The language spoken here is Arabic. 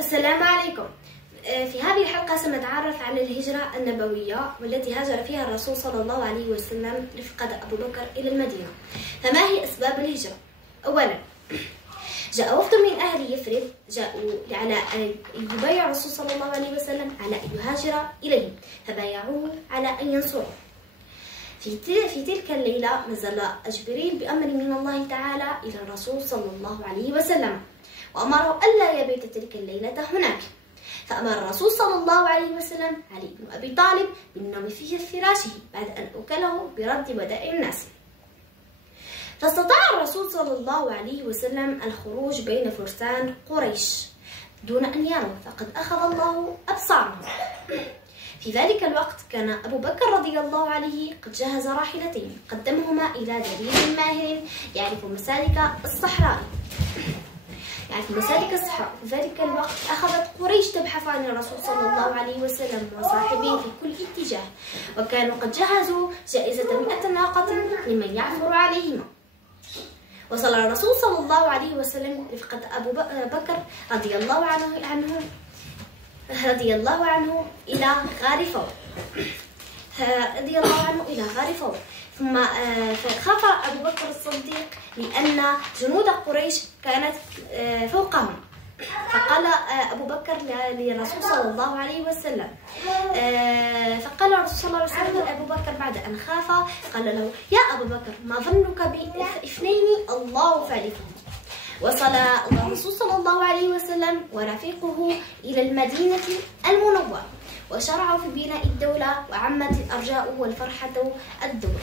السلام عليكم. في هذه الحلقة سنتعرف على الهجرة النبوية والتي هاجر فيها الرسول صلى الله عليه وسلم رفقة أبو بكر إلى المدينة. فما هي أسباب الهجرة؟ أولا، جاء وفد من أهل يثرب جاءوا على أن يبايع الرسول صلى الله عليه وسلم على أن يهاجر إليهم، فبايعوه على أن ينصروه. في تلك الليلة نزل جبريل بأمر من الله تعالى إلى الرسول صلى الله عليه وسلم وأمره ألا يبيت تلك الليلة هناك، فأمر الرسول صلى الله عليه وسلم علي بن أبي طالب بالنوم في فراشه بعد أن أكله برد ودائع الناس. فاستطاع الرسول صلى الله عليه وسلم الخروج بين فرسان قريش دون أن يروا، فقد أخذ الله أبصارهم. في ذلك الوقت كان أبو بكر رضي الله عنه قد جهز راحلتين قدمهما إلى دليل ماهر يعرف مسالك الصحراء. في ذلك الوقت أخذت قريش تبحث عن الرسول صلى الله عليه وسلم وصاحبيه في كل اتجاه، وكانوا قد جهزوا جائزة 100 ناقة لمن يعثر عليهما. وصل الرسول صلى الله عليه وسلم رفقة أبو بكر رضي الله عنه إلى غار ثور. ثم خاف أبو بكر الصديق لأن جنود قريش كانت فوقهم، فقال أبو بكر للرسول صلى الله عليه وسلم فقال الرسول صلى الله عليه وسلم لأبو بكر بعد أن خاف، قال له: يا أبا بكر، ما ظنك باثنين الله ثالثهما. وصل الرسول صلى الله عليه وسلم ورفيقه إلى المدينة المنورة، وشرعوا في بناء الدولة، وعمت الأرجاء والفرحة الدولة.